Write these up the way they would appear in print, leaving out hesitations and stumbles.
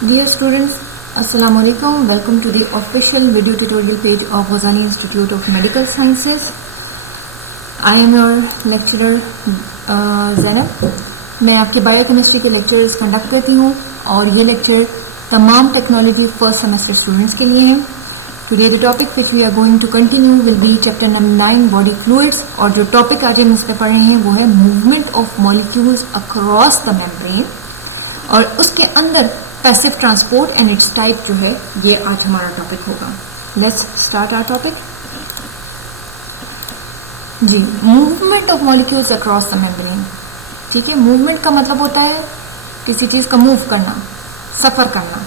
Dear students, Assalamu alaikum. Welcome to the official video tutorial page of Ghazali Institute of Medical Sciences. I am your lecturer Zainab. मैं आपके biochemistry के lectures conduct करती हूँ और ये lecture तमाम technology first semester students के लिए हैं. Today the topic which we are going to continue will be chapter number 9 body fluids. और जो टॉपिक आज हम इस पर पढ़ रहे हैं वो है movement of molecules across the membrane और उसके अंदर passive transport and its type जो है ये आज हमारा टॉपिक होगा. Let's start our topic. जी, movement of molecules across the membrane. ठीक है, मूवमेंट का मतलब होता है किसी चीज का मूव करना, सफर करना.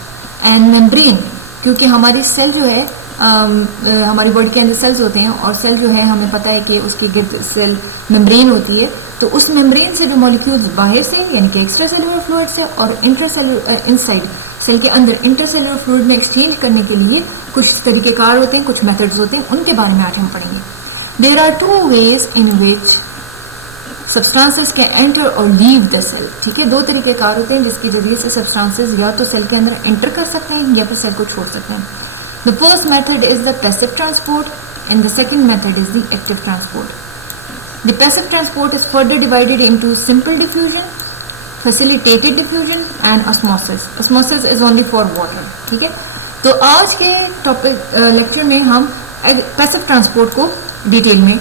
एंड मेम्ब्रेन, क्योंकि हमारी सेल जो है हमारी बॉडी के अंदर सेल्स होते हैं और सेल जो है हमें पता है कि उसके गिर्द सेल मेम्ब्रेन होती है. तो उस मेम्ब्रेन से जो मॉलिक्यूल्स बाहर से यानी कि एक्स्ट्रा सेलुलर फ्लूइड से और इंट्रासेलुलर इनसाइड सेल के अंदर इंटरसेलुलर फ्लूइड में एक्सचेंज करने के लिए कुछ तरीकेकार होते हैं, कुछ मेथड्स होते हैं, उनके बारे में आज हम पढ़ेंगे. There are two ways in which substances can enter और लीव द सेल. ठीक है, दो तरीकेकार होते हैं जिसके जरिए से सब्सटेंसेस या तो सेल के अंदर एंटर कर सकते हैं या फिर सेल को छोड़ सकते हैं. The first method is the passive transport and the second method is the active transport. The passive transport is further divided into simple diffusion, facilitated diffusion and osmosis. Osmosis is only for water. ठीक है, तो आज के topic lecture में हम passive transport को detail में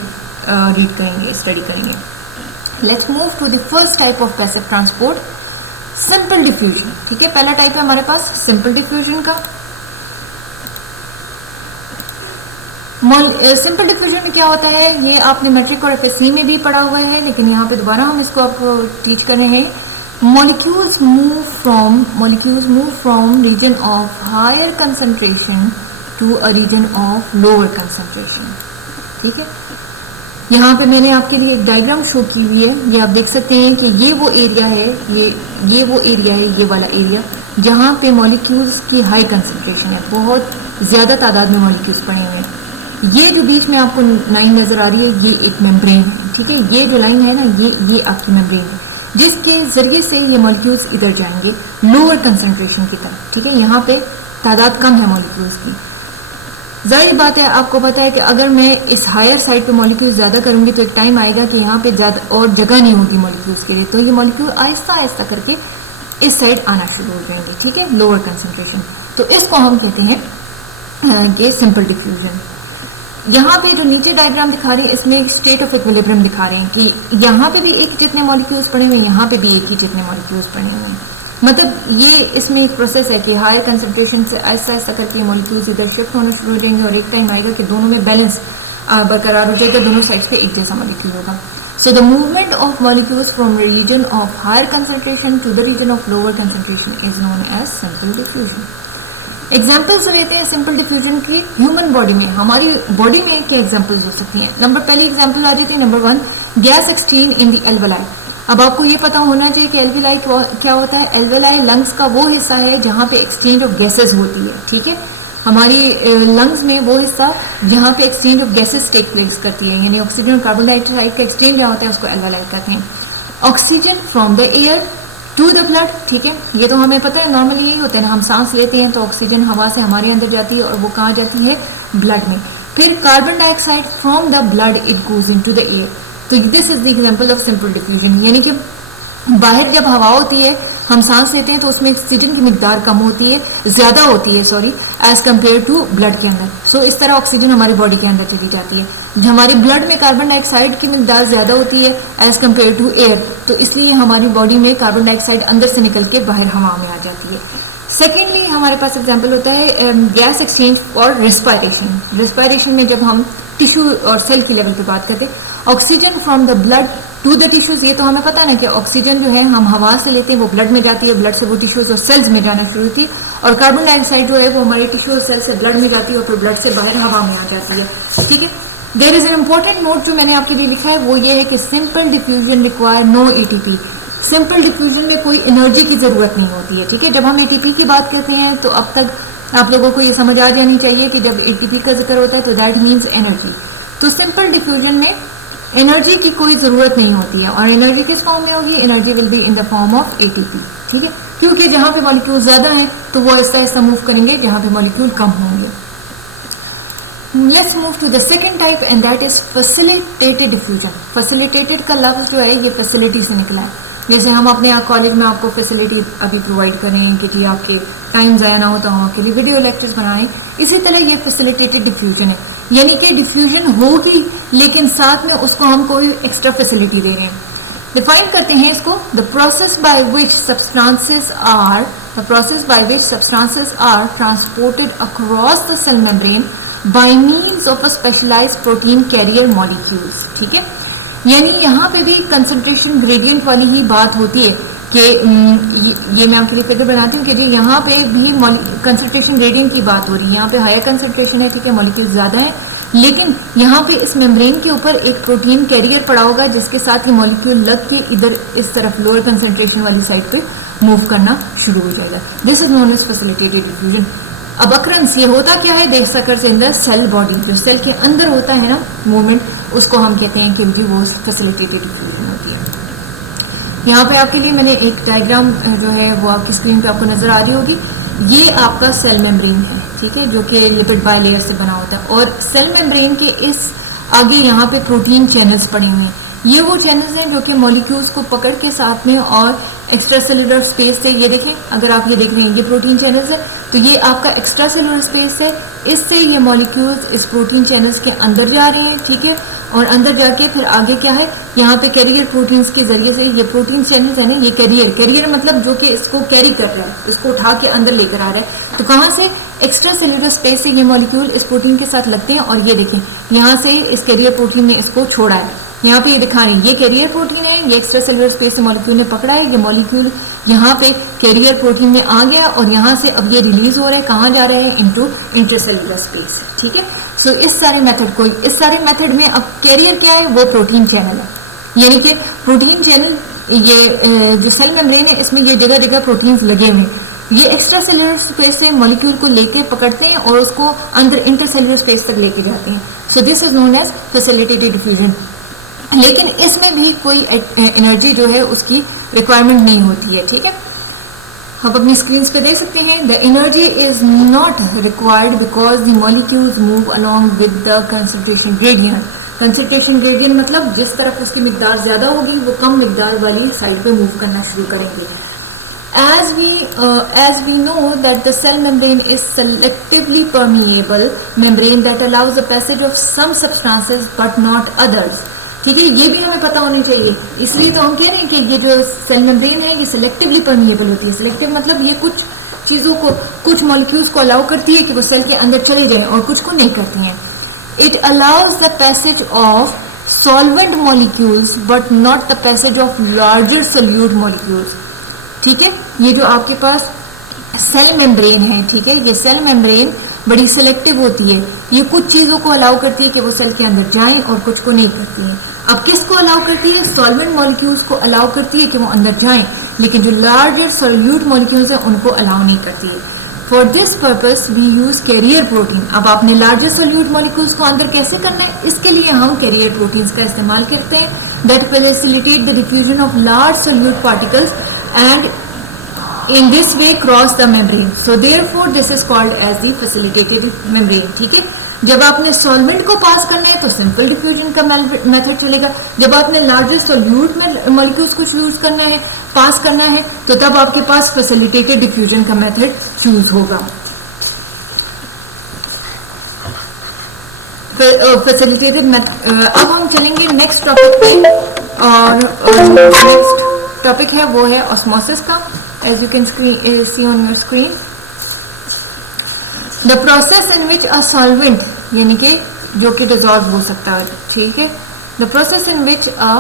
read करेंगे, स्टडी करेंगे. Let's move to the first type of passive transport, simple diffusion. ठीक है, पहला टाइप है हमारे पास simple diffusion का. सिंपल डिफ्यूजन में क्या होता है ये आपने मैट्रिक और एफएससी में भी पढ़ा हुआ है, लेकिन यहाँ पे दोबारा हम इसको आपको टीच कर रहे हैं. Molecules move from region of higher concentration to a region of lower concentration. ठीक है, यहाँ पे मैंने आपके लिए एक डायग्राम शो की हुई है. ये आप देख सकते हैं कि ये वो एरिया है, ये वो एरिया है, ये वाला एरिया जहाँ पे मॉलिक्यूल्स की हाई कंसंट्रेशन है, बहुत ज्यादा तादाद में मॉलिक्यूल्स पड़े हुए हैं. ये जो बीच में आपको लाइन नजर आ रही है ये एक मेम्ब्रेन है. ठीक है, ये जो लाइन है ना ये आपकी मेम्ब्रेन है जिसके जरिए से ये मॉलिक्यूल्स इधर जाएंगे लोअर कंसंट्रेशन की तरफ. ठीक है, यहाँ पे तादाद कम है मॉलिक्यूल्स की. जाहिर बात है, आपको पता है कि अगर मैं इस हायर साइड पे मॉलिक्यूल्स ज्यादा करूंगी तो एक टाइम आएगा कि यहाँ पे ज्यादा और जगह नहीं होगी मॉलिक्यूल्स के लिए, तो ये मॉलिक्यूल आहिस्ता आहिस्ता करके इस साइड आना शुरू हो जाएंगे. ठीक है, लोअर कंसंट्रेशन. तो इसको हम कहते हैं ये सिंपल डिफ्यूजन. यहाँ पे जो नीचे डायग्राम दिखा रहे हैं इसमें एक स्टेट ऑफ इक्विलिब्रियम दिखा रहे हैं कि यहाँ पे भी एक जितने मॉलिक्यूल्स पड़े हुए हैं, यहाँ पे भी एक ही जितने मॉलिक्यूल्स पड़े हुए हैं. मतलब ये इसमें एक प्रोसेस है कि हायर कंसंट्रेशन से आहिस्ता आहिस्ता करके मॉलिक्यूल्स इधर शिफ्ट होना शुरू हो जाएंगे और एक टाइम आएगा कि दोनों में बैलेंस बरकरार हो जाएगा, दोनों साइड्स पे एक जैसा मॉलिक्यूल होगा. So the movement of molecules from region of higher concentration to the region of lower concentration is known as simple diffusion. Examples देते हैं सिंपल डिफ्यूजन की. ह्यूमन बॉडी में, हमारी बॉडी में क्या एग्जाम्पल्स हो सकती हैं. पहली एग्जाम्पल आ जाती है number 1, gas exchange in the alveoli. अब आपको ये पता होना चाहिए कि एल्वेलाई क्या होता है. एल्वेलाई लंग्स का वो हिस्सा है जहां पे एक्सचेंज ऑफ गैसेस होती है. ठीक है, हमारी लंग्स में वो हिस्सा जहां पे exchange of gases take place करती है, यानी ऑक्सीजन और कार्बन डाइऑक्साइड का एक्सचेंज जहां होता है उसको एल्वेलाई कहते हैं. Oxygen from the air to the blood. ठीक है, ये तो हमें पता है, नॉर्मली यही होता है ना, हम सांस लेते हैं तो ऑक्सीजन हवा से हमारे अंदर जाती है और वो कहाँ जाती है, ब्लड में. फिर carbon dioxide from the blood it goes into the air. तो this is the example of simple diffusion. यानी कि बाहर जब हवा होती है हम सांस लेते हैं तो उसमें ऑक्सीजन की मिकदार कम होती है, ज्यादा होती है sorry, as compare to blood के अंदर. सो इस तरह ऑक्सीजन हमारी बॉडी के अंदर चली जाती है. हमारे ब्लड में कार्बन डाइऑक्साइड की मिकदार ज्यादा होती है एज कम्पेयर टू एयर, तो इसलिए हमारी बॉडी में कार्बन डाइऑक्साइड अंदर से निकल के बाहर हवा में आ जाती है. सेकेंडली हमारे पास एग्जाम्पल होता है gas exchange for respiration. Respiration में जब हम टिश्यू और सेल की लेवल पे बात करते हैं, oxygen from the blood to the tissues. ये तो हमें पता ना कि ऑक्सीजन जो है हम हवा से लेते हैं वो ब्लड में जाती है, ब्लड से वो टिश्यूज और सेल्स में जाना शुरू होती है, और कार्बन डाइऑक्साइड जो है वो हमारे टिश्यू और सेल से ब्लड में जाती है और फिर ब्लड से बाहर हवा में आ जाती है. ठीक है, there is an important note जो मैंने आपके लिए लिखा है, वो ये है कि simple diffusion require no ATP. Simple diffusion में कोई एनर्जी की जरूरत नहीं होती है. ठीक है, जब हम एटीपी की बात करते हैं तो अब तक आप लोगों को ये समझ आ जानी चाहिए कि जब एटीपी का जिक्र होता है तो दैट मीन्स एनर्जी. तो सिंपल डिफ्यूजन में एनर्जी की कोई जरूरत नहीं होती है, और एनर्जी किस फॉर्म में होगी, energy will be in the form of ATP. ठीक है, क्योंकि जहां पे मॉलिक्यूल ज्यादा हैं तो वो ऐसा ऐसा मूव करेंगे, जहां पे मॉलिक्यूल कम होंगे। Let's move to the second type and that is facilitated diffusion. Facilitated का लफ्ज जो है ये फैसिलिटी से निकला है। जैसे हम अपने यहाँ कॉलेज में आपको फैसिलिटी अभी प्रोवाइड करें कि जी आपके टाइम ज़ाया ना हो तो हम आपके लिए वीडियो लेक्चर्स बनाएं, इसी तरह ये फैसिलिटेटेड डिफ्यूजन है, यानी कि डिफ्यूजन होगी लेकिन साथ में उसको हम कोई एक्स्ट्रा फैसिलिटी दे रहे हैं। डिफाइन करते हैं इसको, the process by which substances are transported across the cell membrane by means of a specialized protein carrier molecules. ठीक है, यानी यहाँ पे भी कंसंट्रेशन ग्रेडियंट वाली ही बात होती है कि ये मैं आपके लिए फिगर बनाती हूँ कि जी यहाँ पे भी कंसंट्रेशन ग्रेडियंट की बात हो रही है। यहाँ पे हायर कंसंट्रेशन है, ठीक है, मॉलिक्यूल ज्यादा है, लेकिन यहाँ पे इस मेम्ब्रेन के ऊपर एक प्रोटीन कैरियर पड़ा होगा जिसके साथ ये मॉलिक्यूल लग के इधर इस तरफ लोअर कंसंट्रेशन वाली साइड पे मूव करना शुरू हो जाएगा। This is known as facilitated diffusion. अब अक्रंस ये होता क्या है, देख सकर से अंदर सेल बॉडी, जो सेल के अंदर होता है ना मूवमेंट, उसको हम कहते हैं कि जी वो फैसिलिटेटेड डिफ्यूजन होती है। यहाँ पे आपके लिए मैंने एक डायग्राम जो है वो आपकी स्क्रीन पे आपको नजर आ रही होगी। ये आपका सेल मेम्ब्रेन है, ठीक है, जो कि लिपिड बायलेयर से बना होता है, और सेल मेम्ब्रेन के इस आगे यहाँ पे प्रोटीन चैनल्स पड़े हुए हैं। ये वो चैनल्स हैं जो कि मॉलिक्यूल्स को पकड़ के साथ में और एक्स्ट्रा सेलुलर स्पेस से, ये देखें, अगर आप ये देख रहे हैं ये प्रोटीन चैनल्स है, तो ये आपका एक्स्ट्रा सेलुलर स्पेस है, इससे ये मॉलिक्यूल्स इस प्रोटीन चैनल्स के अंदर जा रहे हैं, ठीक है, और अंदर जाके फिर आगे क्या है, यहाँ पे कैरियर प्रोटीन्स के जरिए से ये प्रोटीन चैनल्स है ना, ये कैरियर मतलब जो कि इसको कैरी कर रहा है, इसको उठा के अंदर लेकर आ रहा है। तो कहाँ से, एक्स्ट्रा सेलुलर स्पेस से ये मॉलिक्यूल इस प्रोटीन के साथ लगते हैं, और ये देखें यहाँ से इस कैरियर प्रोटीन ने इसको छोड़ा है। यहाँ पे ये दिखा रहे हैं ये कैरियर प्रोटीन है, ये एक्स्ट्रा सेलुलर स्पेस से मॉलिक्यूल ने पकड़ा है, ये मॉलिक्यूल यहाँ पे कैरियर प्रोटीन में आ गया और यहाँ से अब ये रिलीज हो रहा है, कहाँ जा रहा है, इनटू इंटरसेलुलर स्पेस। ठीक है, सो इस सारे मेथड में अब कैरियर क्या है, वो प्रोटीन चैनल है, यानी कि प्रोटीन चैनल, ये जो सेल मेम्ब्रेन है इसमें ये जगह जगह प्रोटीन्स लगे हुए हैं, ये एक्स्ट्रा सेलुलर स्पेस से मॉलिक्यूल को लेके पकड़ते हैं और उसको अंदर इंटरसेलुलर स्पेस तक लेके जाते हैं। So this is known as facilitated diffusion. लेकिन इसमें भी कोई एनर्जी जो है उसकी रिक्वायरमेंट नहीं होती है। ठीक है, आप अपनी स्क्रीन पे देख सकते हैं, the energy is not required because the molecules move along with the concentration gradient. Concentration gradient मतलब जिस तरफ उसकी मिकदार ज्यादा होगी वो कम मिकदार वाली साइड पे मूव करना शुरू करेंगे। As we know that the cell membrane is selectively permeable membrane that allows the passage of some substances but not others. ठीक है, ये भी हमें पता होनी चाहिए, इसलिए तो हम कह रहे हैं कि ये जो सेल मेम्ब्रेन है ये सिलेक्टिवली परमिएबल होती है। सिलेक्टिव मतलब ये कुछ चीजों को, कुछ मॉलिक्यूल्स को अलाउ करती है कि वो सेल के अंदर चले जाएं और कुछ को नहीं करती हैं। It allows the passage of solvent molecules but not the passage of larger solute molecules. ठीक है, ये जो आपके पास सेल मेम्ब्रेन है, ठीक है, ये सेल मेम्ब्रेन बड़ी सिलेक्टिव होती है, ये कुछ चीजों को अलाउ करती है कि वो सेल के अंदर जाएं और कुछ को नहीं करती है। अब किसको अलाउ करती है, सॉल्वेंट मॉलिक्यूल्स को अलाउ करती है कि वो अंदर जाएं, लेकिन जो लार्जर सोल्यूट मॉलिक्यूल्स हैं उनको अलाउ नहीं करती है। For this purpose we use carrier protein. अब आपने लार्जर सोल्यूट मॉलिक्यूल्स को अंदर कैसे करना है, इसके लिए हम कैरियर प्रोटीन्स का इस्तेमाल करते हैं, that facilitate the diffusion of large solute particles and in this way cross the membrane. So therefore this is called as the facilitated membrane. ठीक है, जब आपने सॉल्वेंट को पास करना है तो सिंपल डिफ्यूजन का मेथड चलेगा, जब आपने लार्जर सोल्यूट में मॉलिक्यूल्स को यूज करना है, पास करना है, तो तब आपके पास फैसिलिटेटेड डिफ्यूजन का मेथड चूज होगा। फैसिलिटेटेड अब हम चलेंगे नेक्स्ट टॉपिक पे, और नेक्स्ट टॉपिक है वो है ऑस्मोसिस का। As you can see on your screen, the process in which a solvent, यानी कि जो कि डिजॉल्व हो सकता है, ठीक है, the process in which a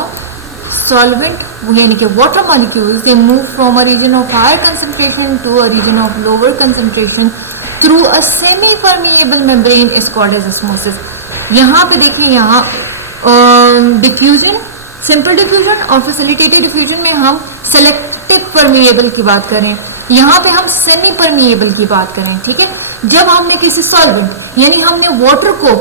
solvent यानी कि water molecules they move from a region of higher concentration to a region of lower concentration through a semi permeable membrane is called as osmosis. यहाँ पे देखिए, यहाँ diffusion, simple diffusion और facilitated diffusion में हम selective permeable की बात करें, यहाँ पे हम सेमी परमिएबल की बात करें। ठीक है, जब हमने किसी सॉल्वेंट यानी हमने वाटर को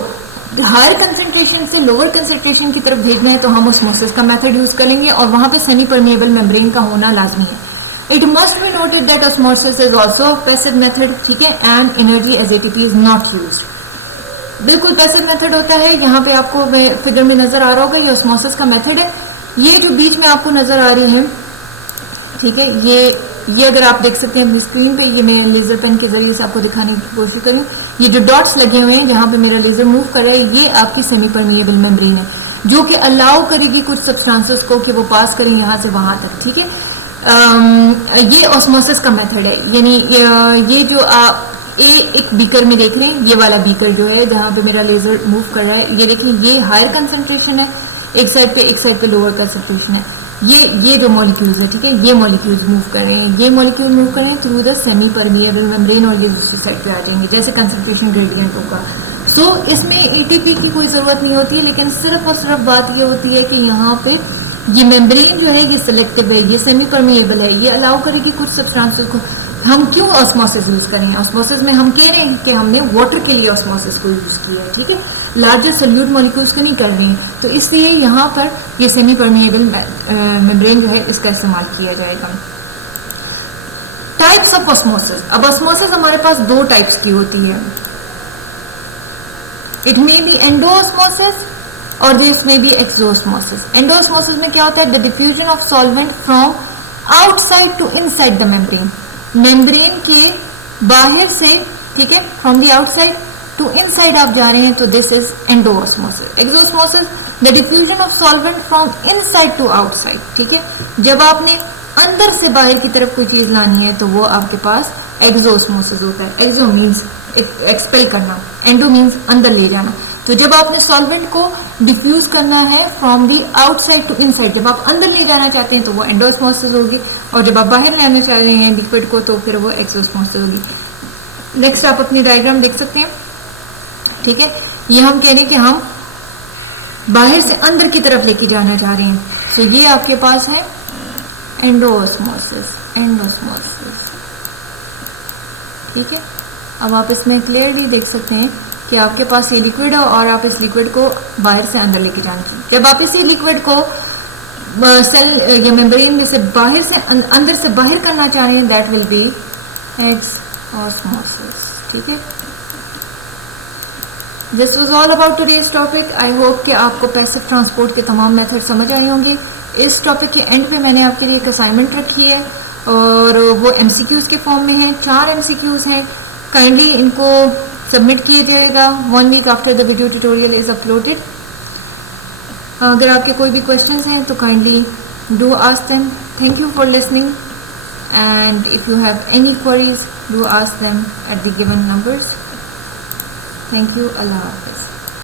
हायर कंसंट्रेशन से लोअर कंसंट्रेशन की तरफ भेजना है तो हम ऑस्मोसिस का मेथड यूज करेंगे और वहां पे सेमी परमिएबल मेम्ब्रेन का होना लाजमी है। It must be noted that osmosis is also passive method, ठीक है, and energy as ATP is not used. बिल्कुल पैसिव मेथड होता है। यहाँ पे आपको फिगर में नजर आ रहा होगा, ये ऑस्मोसिस का मेथड है। ये जो बीच में आपको नजर आ रही है, ठीक है, ये अगर आप देख सकते हैं अपनी स्क्रीन पे, ये मैं लेजर पेन के जरिए से आपको दिखाने की कोशिश करूँ। ये जो डॉट्स लगे हुए हैं जहाँ पे मेरा लेजर मूव कर रहा है, ये आपकी सेमी परमिएबल मेम्ब्रेन है, जो कि अलाउ करेगी कुछ सब्सटेंसेस को कि वो पास करें यहाँ से वहां तक, ठीक है। ये ऑस्मोसिस का मेथड है। यानी ये जो आप एक बीकर में देख रहे हैं, ये वाला बीकर जो है जहां पे मेरा लेजर मूव कर रहा है, ये देखिए ये हायर कंसंट्रेशन है एक साइड पे लोअर कंसंट्रेशन है। ये जो मॉलिक्यूल्स है, ठीक है, ये मॉलिक्यूल्स मूव कर रहे हैं, ये मॉलिक्यूल मूव कर रहे हैं through the semi permeable membrane और ये दूसरी साइड पे आ जाएंगे जैसे कंसंट्रेशन ग्रेडियंट होगा। सो इसमें एटीपी की कोई जरूरत नहीं होती है, लेकिन सिर्फ और सिर्फ बात ये होती है कि यहाँ पे ये मेम्ब्रेन जो है ये सिलेक्टिव है, ये सेमी परमिएबल है, ये अलाउ करेगी कुछ सब्सटेंसेस को। हम क्यों ऑस्मोसिस यूज करें? ऑस्मोसिस में हम कह रहे हैं कि हमने वाटर के लिए ऑस्मोसिस को यूज किया है, ठीक है, लार्जर सोल्यूट मॉलिक्यूल्स को नहीं कर रहे हैं। तो इसलिए यहाँ पर ये सेमी परमिएबल मेम्ब्रेन जो है इसका इस्तेमाल किया जाएगा। Types of osmosis. अब ऑस्मोसिस हमारे पास दो टाइप्स की होती है। इट मे बी एंडोऑस्मोसिस और दिस में भी एक्सोऑस्मोसिस। एंडोऑस्मोसिस में क्या होता है? The diffusion of solvent from outside to inside the membrane. Membrane के बाहर से, ठीक है, from the outside to inside आप जा रहे हैं, तो this is endosmosis. Exosmosis the diffusion of solvent from inside to outside, ठीक है, जब आपने अंदर से बाहर की तरफ कोई चीज लानी है तो वो आपके पास एक्सोऑस्मोसिस होता है। एक्सो मीन्स एक्सपेल करना, एंडो मीन्स अंदर ले जाना। तो जब आपने सॉल्वेंट को डिफ्यूज करना है from the outside to inside, जब आप अंदर ले जाना चाहते हैं तो वो एंडोऑस्मोसिस होगी, और जब आप बाहर लाना चाह रहे हैं लिक्विड को तो फिर वो एक्सोऑस्मोसिस होगी। नेक्स्ट आप अपनी डायग्राम देख सकते हैं, ठीक है, ये हम कह रहे हैं कि हम बाहर से अंदर की तरफ लेके जाना चाह रहे हैं। तो ये आपके पास है एंडोऑस्मोसिस, एंडोऑस्मोसिस, ठीक है। अब आप इसमें क्लियरली देख सकते हैं कि आपके पास ये लिक्विड है और आप इस लिक्विड को बाहर से अंदर लेके जाना चाहिए। जब आप इसी लिक्विड को सेल या मेम्ब्रेन में से बाहर से अंदर से बाहर करना चाह रहे हैं, दैट विल बी एक्सओस्मोसिस, ठीक है। This was all about today's topic. I hope कि आपको पैसिव ट्रांसपोर्ट के तमाम मेथड समझ आए होंगे। इस टॉपिक के एंड पे मैंने आपके लिए एक असाइनमेंट रखी है और वो एमसीक्यूज के फॉर्म में है। 4 एमसीक्यूज हैं। काइंडली इनको सबमिट किया जाएगा 1 week after the video tutorial is uploaded. अगर आपके कोई भी क्वेश्चंस हैं तो kindly do ask them. Thank you for listening and if you have any queries do ask them at the given numbers. Thank you. Allah Hafiz.